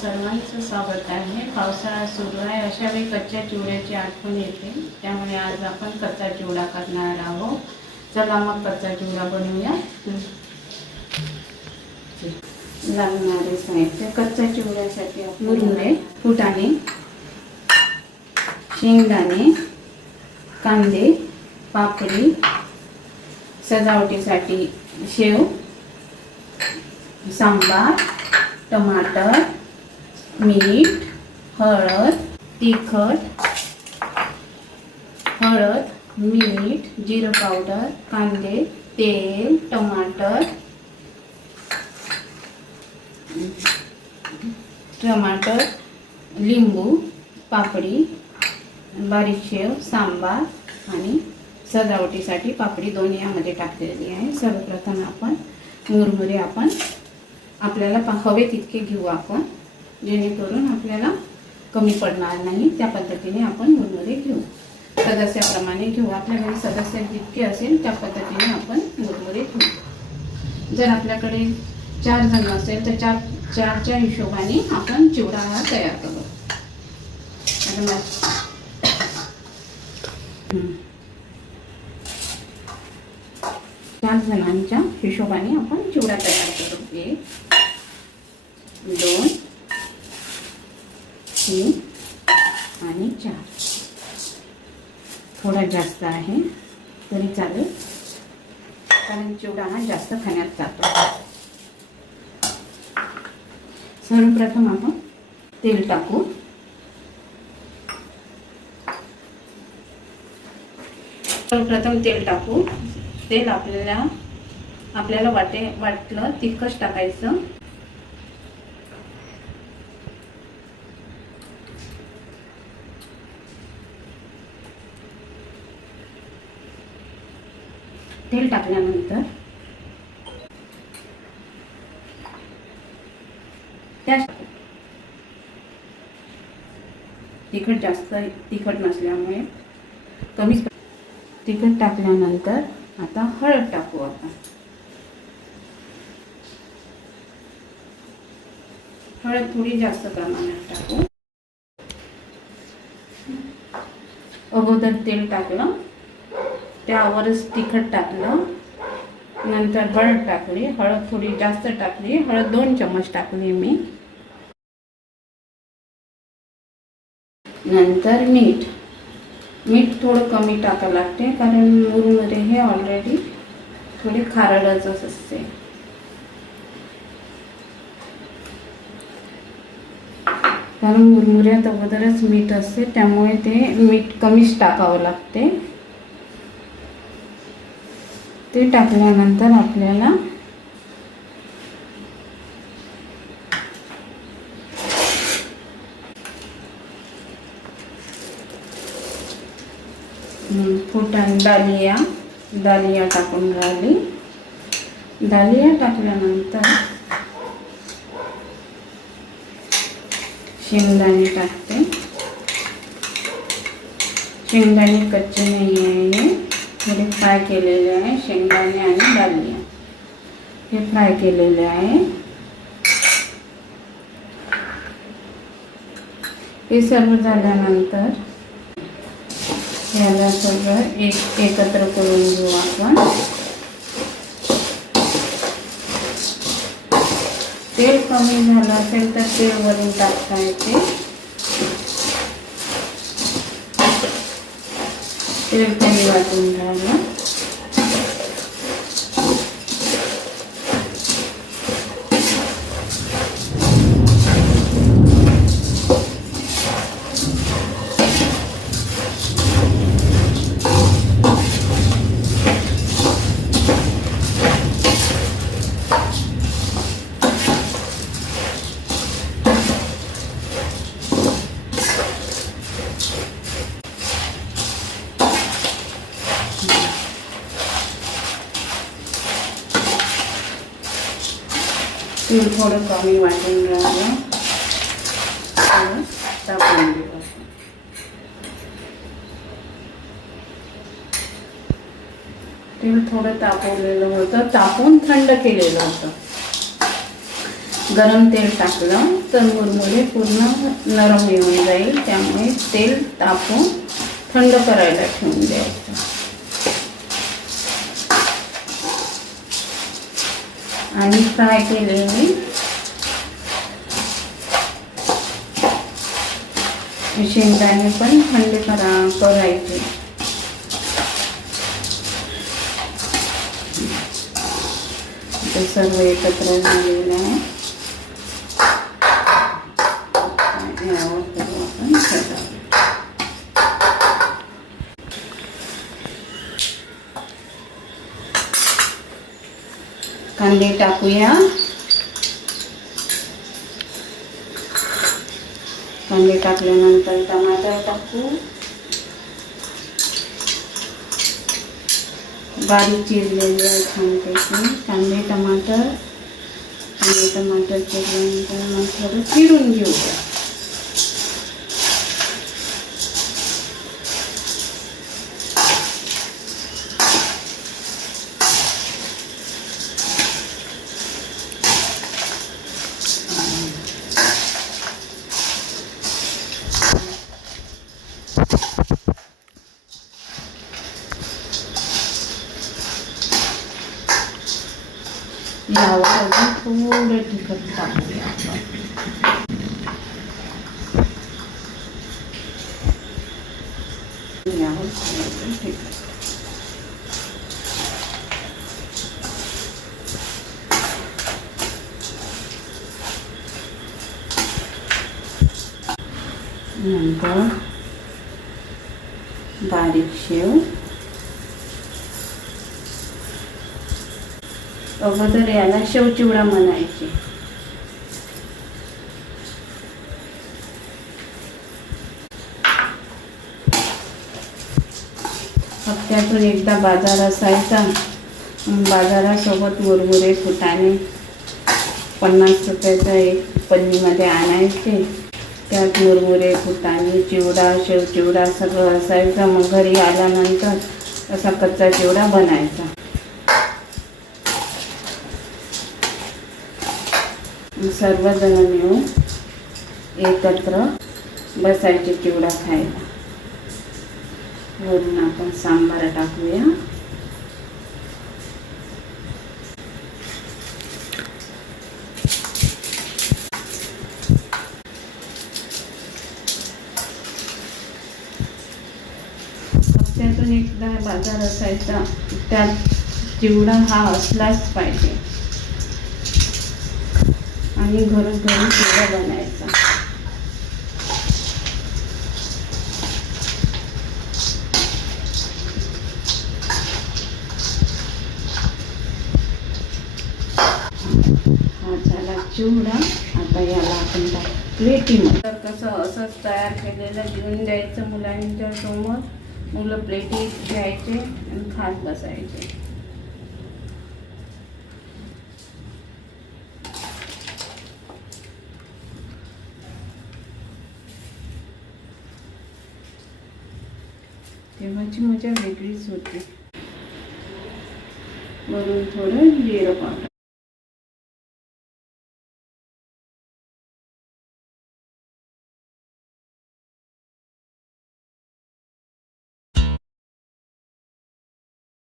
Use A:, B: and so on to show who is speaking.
A: सर्वांचं स्वागत आहे. पावसाळा सुरू आहे. अशा वेळी कच्च्या चिवड्याची आठवण येते. त्यामुळे आज आपण कच्चा चिवडा करणार आहोत. चला मग कच्चा चिवडा बनवूया. लागणारे साहित्य कच्च्या चिवड्यासाठी मुरमुरे फुटाणे शेंगदाणे कांदे पापडी सजावटीसाठी शेव सांबार टमाटर मीठ हळद तिखट हळद मीठ जिरं पावडर कांदे तेल टमाटर टमाटर लिंबू पापडी बारीक शेव सांबार आणि सजावटीसाठी पापडी दोन यामध्ये टाकलेली आहे. सर्वप्रथम आपण मुरमुरे आपण आपल्याला पा हवे तितके घेऊ आपण. जेणेकरून आपल्याला कमी पडणार नाही. त्या पद्धतीने आपण मुरमुरे घेऊ. सदस्याप्रमाणे घेऊ. आपल्या घरी सदस्य जितके असेल त्या पद्धतीने आपण मुरमुरे घेऊ. जर आपल्याकडे चार जण असेल तर चार चारच्या हिशोबाने आपण चिवडा हा तयार करू. चार जणांच्या हिशोबाने आपण चिवडा तयार करू. एक दोन तीन आणि चार थोडा जास्त आहे तरी चालेल. कारण चिवडा हा जास्त खाण्यात जातो. सर्वप्रथम आपण तेल टाकू. सर्वप्रथम तेल टाकू. तेल आपल्याला आपल्याला वाटे वाटलं तितकंच टाकायचं. तेल टाकल्यानंतर त्या तिखट जास्त तिखट नसल्यामुळे कमीच तिखट टाकल्यानंतर आता हळद टाकू आपण. हळद थोडी जास्त प्रमाणात टाकू. अगोदर तेल टाकलं. त्यावरच तिखट टाकलं. नंतर हळद टाकली. हळद थोडी जास्त टाकली. हळद दोन चमच टाकली मी. नंतर मीठ. मीठ थोडं कमी टाकावं लागते कारण मुरमुरे हे ऑलरेडी थोडे खारडच असते. कारण मुरमुऱ्यात अगोदरच मीठ असते त्यामुळे ते मीठ कमीच टाकावं लागते. ते टाकल्यानंतर आपल्याला फुटाण दालिया दालिया टाकून राहिली दालिया टाकल्यानंतर शेंगदाणे टाकते. शेंगदाणे कच्चे नाही आहे. थोडे फ्राय केलेले आहे शेंगदाणे आणि दालिया हे फ्राय केलेले आहे. हे सर्व झाल्यानंतर याला सगळं एक एकत्र करून घेऊ आपण. तेल कमी झालं असेल तर तेल वरून टाकता येते. तेल कमी वाटून झालं तेल थोडं कमी वाटून राहिलं. थोडं टाकून देऊ तेल थोडं तापवलेलं होतं. तापून थंड केलेलं होतं. गरम तेल टाकलं तर मुरमुरे पूर्ण नरम येऊन जाईल. त्यामुळे तेल तापून थंड करायला ठेवून द्यायचं. आणि फ्राय केलेली शेंगदाणे पण थंड करा करायचे. ते सर्व एकत्र झालेलं आहे यावर करू आपण सजावट. कांदे टाकूया. कांदे टाकल्यानंतर टमाटर टाकू. बारीक चिरलेली आहे छानपैकी. कांदे टमाटर. कांदे टमाटर चिरल्यानंतर मग थोडं चिरून घेऊया. यावर अजून थोडं तिखट टाकूया आपण यावर थोडं तिखट नंतर बारीक शेव. अगोदर याला शेवचिवडा म्हणायचे. हप्त्यातून एकदा बाजार असायचा. बाजारासोबत मुरमुरे फुटाणे पन्नास रुपयाचा एक पन्नीमध्ये आणायचे. त्यात मुरमुरे फुटाणे चिवडा शेवचिवडा सगळं असायचा. मग घरी आल्यानंतर असा कच्चा चिवडा बनायचा. सर्वजण मिळून एकत्र बसायचे चिवडा खायला वरून आपण सांबार टाकूया. हप्त्यातून एकदा बाजार असायचा. त्यात चिवडा हा असलाच पाहिजे. आणि घरून घरून शिरा बनायचा. हा झाला चिवडा. आता याला आपण टाक प्लेटीमध्ये तर कसं असंच तयार केलेलं घेऊन द्यायचं मुलांच्या समोर. मुलं प्लेटी घ्यायचे आणि खात बसायचे. तेव्हाची मजा वेगळीच होती. वरून थोडं जिरं पावडर